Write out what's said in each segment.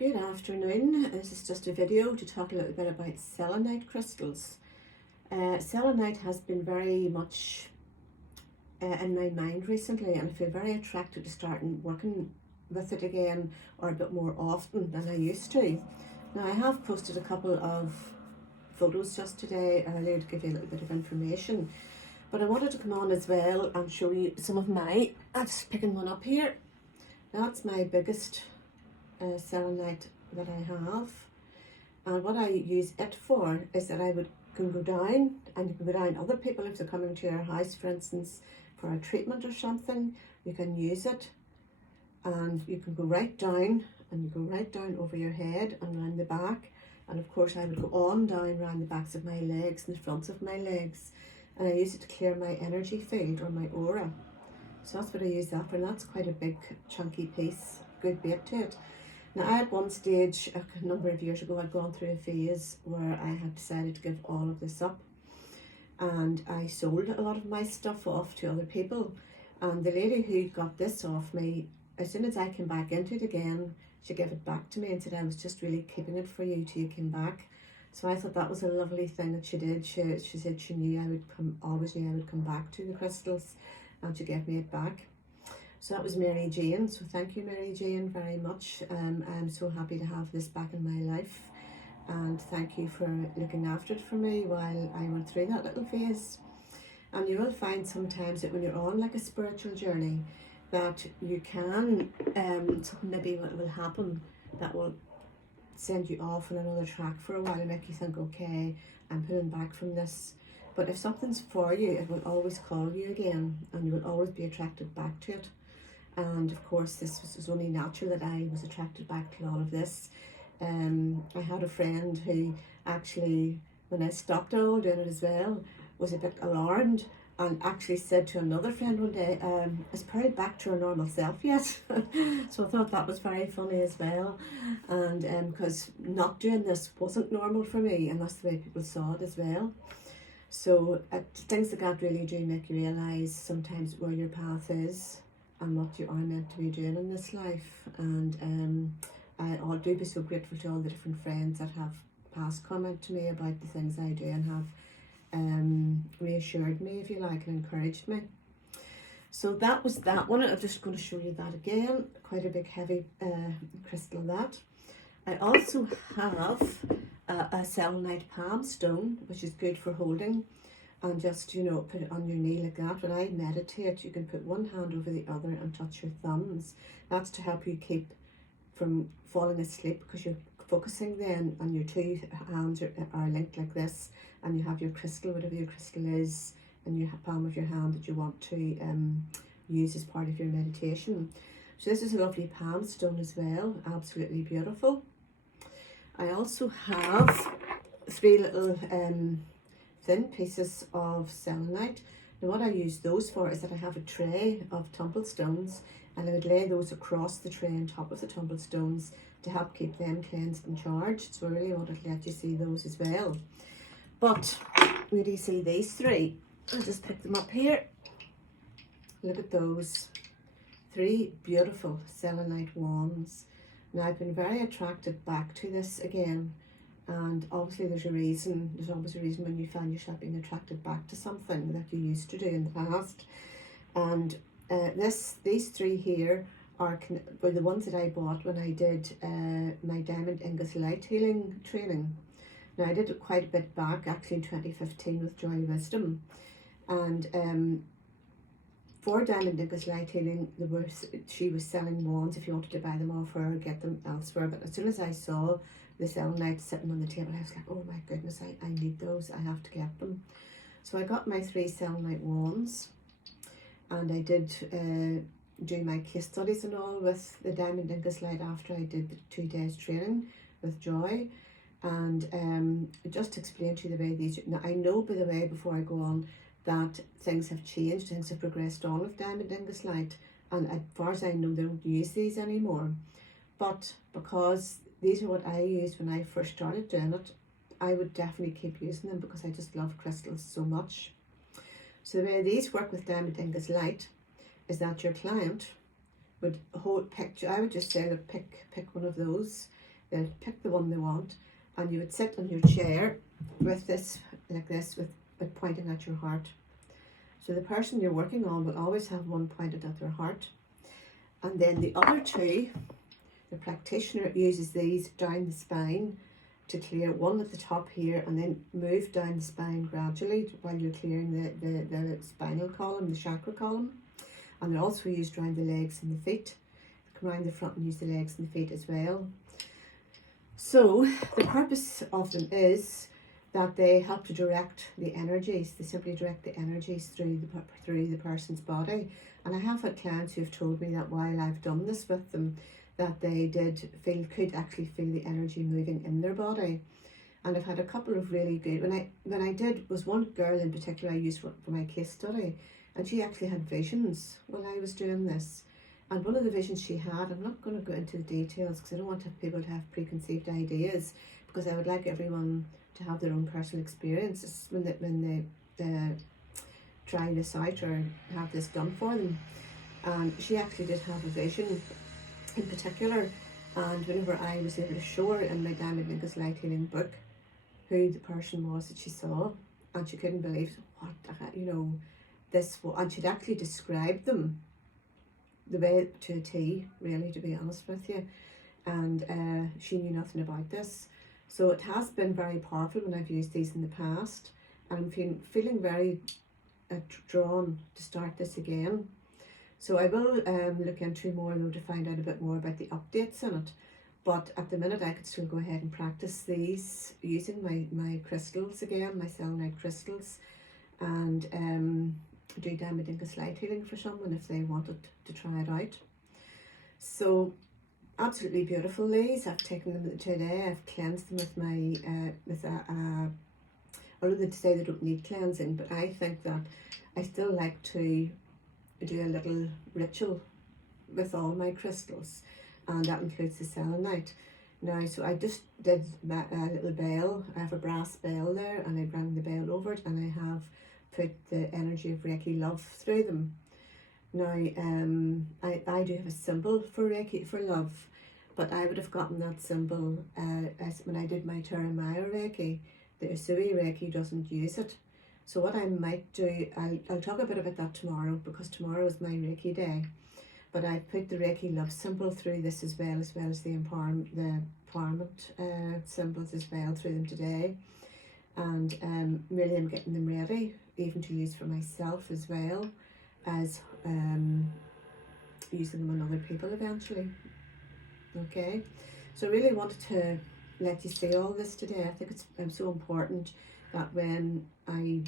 Good afternoon. This is just a video to talk a little bit about selenite crystals. Selenite has been very much in my mind recently, and I feel very attracted to starting working with it again, or a bit more often than I used to. Now, I have posted a couple of photos just today earlier to give you a little bit of information, but I wanted to come on as well and show you some of my, I'm just picking one up here. That's my biggest selenite that I have, and what I use it for is that I can go down, and you can go down, other people, if they're coming to your house for instance for a treatment or something, you can use it, and you can go right down, and you go right down over your head and around the back, and of course I would go on down around the backs of my legs and the fronts of my legs, and I use it to clear my energy field or my aura. So that's what I use that for, and that's quite a big chunky piece, good weight to it. Now, I at one stage, a number of years ago, I'd gone through a phase where I had decided to give all of this up, and I sold a lot of my stuff off to other people, and the lady who got this off me, as soon as I came back into it again, she gave it back to me and said, I was just really keeping it for you till you came back. So I thought that was a lovely thing that she did. She said she knew I would always knew I would come back to the crystals, and she gave me it back. So that was Mary Jane, so thank you Mary Jane very much. I'm so happy to have this back in my life, and thank you for looking after it for me while I went through that little phase. And you will find sometimes that when you're on like a spiritual journey, that you can, something maybe will happen that will send you off on another track for a while and make you think, okay, I'm pulling back from this. But if something's for you, it will always call you again, and you will always be attracted back to it. And of course, this was only natural that I was attracted back to all of this. I had a friend who actually, when I stopped all doing it as well, was a bit alarmed, and actually said to another friend one day, is Pearl back to her normal self yet? So I thought that was very funny as well. And because not doing this wasn't normal for me, and that's the way people saw it as well. So things like that really do make you realise sometimes where your path is and what you are meant to be doing in this life. And I do be so grateful to all the different friends that have passed comment to me about the things I do, and have reassured me, if you like, and encouraged me. So that was that one. I'm just going to show you that again. Quite a big heavy crystal that. I also have a selenite palm stone, which is good for holding, and just, you know, put it on your knee like that. When I meditate, you can put one hand over the other and touch your thumbs. That's to help you keep from falling asleep, because you're focusing then, and your two hands are linked like this, and you have your crystal, whatever your crystal is, in your palm of your hand that you want to use as part of your meditation. So this is a lovely palm stone as well, absolutely beautiful. I also have three little thin pieces of selenite. Now what I use those for is that I have a tray of tumble stones, and I would lay those across the tray on top of the tumble stones to help keep them cleansed and charged. So I really wanted to let you see those as well. But where do you see these three? I'll just pick them up here. Look at those. Three beautiful selenite wands. Now I've been very attracted back to this again, and obviously there's a reason. There's always a reason when you find yourself being attracted back to something that you used to do in the past. And these three here were the ones that I bought when I did my Diamond Ingus Light Healing training. Now I did it quite a bit back, actually in 2015 with Joy Wisdom. And for Diamond Ingus Light Healing, she was selling wands if you wanted to buy them off her or get them elsewhere. But as soon as I saw the selenite sitting on the table, I was like, oh my goodness, I need those, I have to get them. So I got my three selenite wands, and I did do my case studies and all with the Diamond Ingus Light after I did the 2 days training with Joy. And just to explain to you the way these, now I know, by the way, before I go on, that things have changed, things have progressed on with Diamond Ingus Light, and as far as I know, they don't use these anymore. But because these are what I used when I first started doing it, I would definitely keep using them because I just love crystals so much. So the way these work with Diamond Ingus Light is that your client would pick, I would just say, look, pick one of those, they'll pick the one they want, and you would sit on your chair with this, like this, with it pointing at your heart. So the person you're working on will always have one pointed at their heart. And then the other two, the practitioner uses these down the spine to clear one at the top here, and then move down the spine gradually while you're clearing the spinal column, the chakra column. And they're also used around the legs and the feet. Come around the front and use the legs and the feet as well. So the purpose of them is that they help to direct the energies. They simply direct the energies through the person's body. And I have had clients who have told me that while I've done this with them, that they could actually feel the energy moving in their body. And I've had a couple of really good, when I did, was one girl in particular I used for my case study, and she actually had visions while I was doing this. And one of the visions she had, I'm not going to go into the details because I don't want people to have preconceived ideas, because I would like everyone to have their own personal experiences when they try this out or have this done for them. And she actually did have a vision in particular, and whenever I was able to show her in my Diamond Lingus Light Healing book who the person was that she saw, and she couldn't believe what, this, and she'd actually described them the way to a T, really, to be honest with you, and she knew nothing about this. So it has been very powerful when I've used these in the past, and I'm feeling very drawn to start this again. So I will look into more though to find out a bit more about the updates in it. But at the minute I could still go ahead and practice these using my crystals again, my Selenite crystals, and do Diamond Lingus Light Healing for someone if they wanted to try it out. So absolutely beautiful these. I've taken them today. I've cleansed them with although they say they don't need cleansing, but I think that I still like to do a little ritual with all my crystals, and that includes the selenite. Now, so I just did a little bell. I have a brass bell there, and I rang the bell over it, and I have put the energy of Reiki love through them. Now, I do have a symbol for Reiki, for love, but I would have gotten that symbol as when I did my Terramaya Reiki. The Usui Reiki doesn't use it. So what I might do, I'll talk a bit about that tomorrow, because tomorrow is my Reiki day. But I put the Reiki love symbol through this as well as the empowerment symbols as well through them today. And really I'm getting them ready, even to use for myself as well as using them on other people eventually. Okay, so I really wanted to let you see all this today. I think it's so important that when I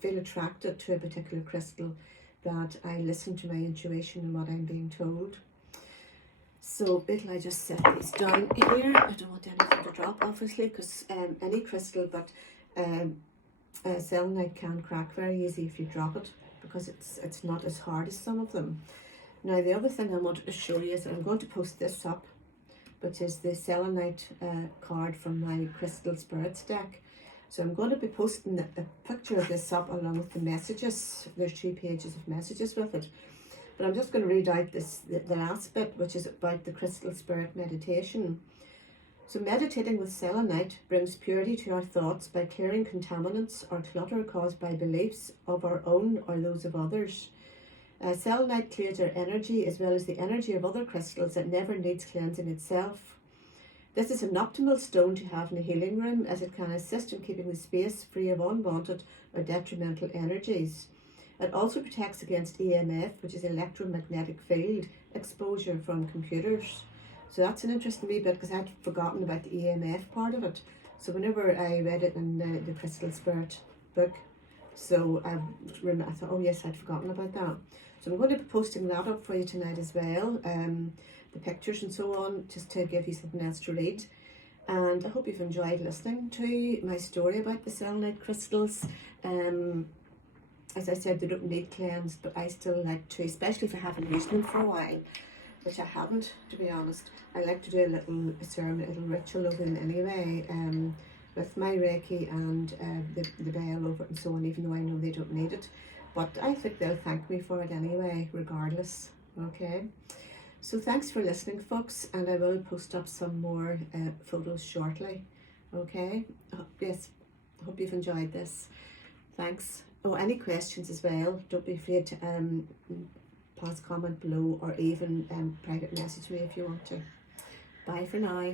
feel attracted to a particular crystal, that I listen to my intuition and what I'm being told. So I just set these down here. I don't want anything to drop, obviously, because any crystal, but selenite can crack very easy if you drop it, because it's not as hard as some of them. Now, the other thing I wanted to show you is that I'm going to post this up, which is the selenite card from my Crystal Spirits deck. So I'm going to be posting a picture of this up along with the messages. There's 2 pages of messages with it. But I'm just going to read out the last bit, which is about the Crystal Spirit meditation. So meditating with selenite brings purity to our thoughts by clearing contaminants or clutter caused by beliefs of our own or those of others. Selenite clears our energy as well as the energy of other crystals that never needs cleansing itself. This is an optimal stone to have in a healing room, as it can assist in keeping the space free of unwanted or detrimental energies. It also protects against EMF, which is electromagnetic field exposure from computers. So that's an interesting wee bit, because I'd forgotten about the EMF part of it. So whenever I read it in the Crystal Spirit book, so I thought, oh yes, I'd forgotten about that. So I'm going to be posting that up for you tonight as well, the pictures and so on, just to give you something else to read. And I hope you've enjoyed listening to my story about the selenite crystals. As I said, they don't need cleansed, but I still like to, especially if I haven't used them for a while, which I haven't, to be honest. I like to do a little ceremony, a little ritual over them anyway, with my Reiki and the bell over it and so on, even though I know they don't need it. But I think they'll thank me for it anyway, regardless. Okay. So thanks for listening, folks, and I will post up some more photos shortly. Okay, yes, hope you've enjoyed this. Thanks. Oh, any questions as well, don't be afraid to pass comment below, or even private message me if you want to. Bye for now.